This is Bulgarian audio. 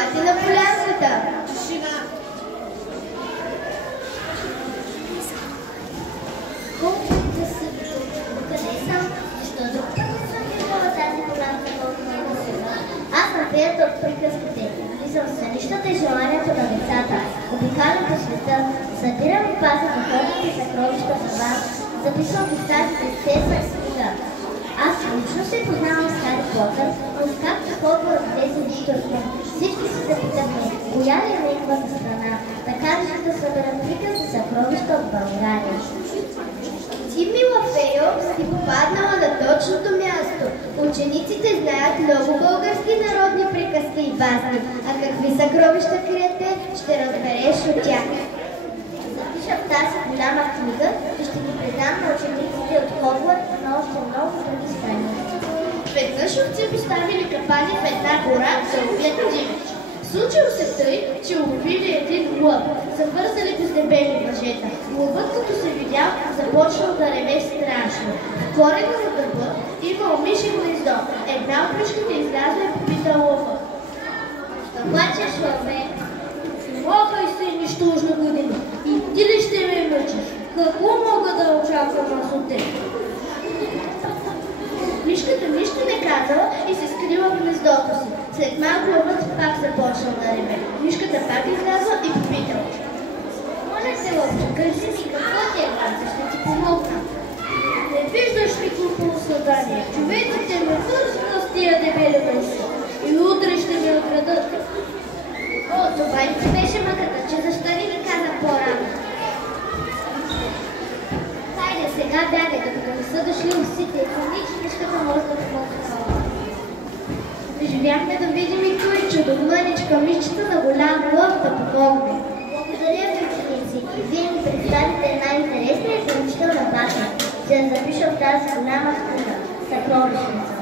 Елате на полянката. Тишина. Колко да се докъде съм, защо докато съм била тази полянка толкова красива? Аз съм феята от приказките. Влизам в сънищата и желанието на децата. Обикалям по света, събирам и пазя духовните съкровища за вас. Записвам ги в тази естествена книга. Аз лично се познавам с Хари Потър, но както Хогвартс тези истории, всички се запитахме, коя ли е неговата страна, така реших да съберем приказни съкровища от България. Ти, мила фео, си попаднала на точното място. Учениците знаят много български народни приказки и басни, а какви съкровища криете, ще разбереш от тях. Запиша в тази голяма книга и ще ги предам на учениците от Хогвартс на още много други страни. Веднъж овци поставили капани в една гора да ловят дивеч. Случило се тъй, че уловили един лъв, завързали го с дебели въжета. Лъвът, като се видял, започнал да реве страшно. В корена на дъба имал миши гнездо. Една от мишките излязла и попитала лъва. Да плачеш, лъве? Махай се, нищожна година. И ти ли ще ме мъчиш? Какво мога да очаквам аз от теб? Мишката нищо не казала и се скрила в гнездото си. След малко лъвът пак започнал да реве. Мишката пак излязла и попитала. Моля се, лъвче, кажи ми какво ти е върза, ще ти помогна. Не виждаш ли какво създание? Човеците ме вършат с тия дебели въжи. И утре ще ме открадат. О, това ли ти беше мъката, че защо ни не каза по-рано? Хайде, сега бягай, докато не са дошли овците и помни, че мишката може да помогне на лъва. Живяхме да видим и кой чудо, мъничка мишчета на голям лъв да помогне. Благодаря ви, ученици. Вие ми представите една интересна и поучителна басня. Ще я запиша в тази голяма книга, съкровищница.